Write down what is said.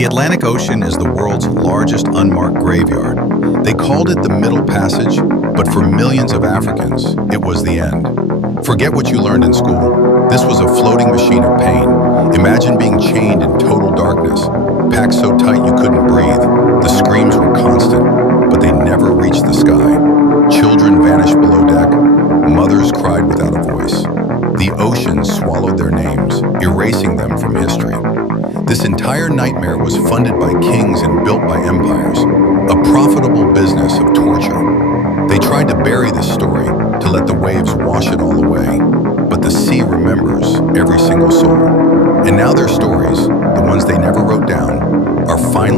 The Atlantic Ocean is the world's largest unmarked graveyard. They called it the Middle Passage, but for millions of Africans, it was the end. Forget what you learned in school. This was a floating machine of pain. Imagine being chained in total darkness, packed so tight you couldn't breathe. The screams were constant, but they never reached the sky. Children vanished below deck. Mothers cried without a voice. The ocean swallowed their names, erasing them from history. This entire nightmare was funded by kings and built by empires, a profitable business of torture. They tried to bury this story, to let the waves wash it all away. But the sea remembers every single soul. And now their stories, the ones they never wrote down, are finally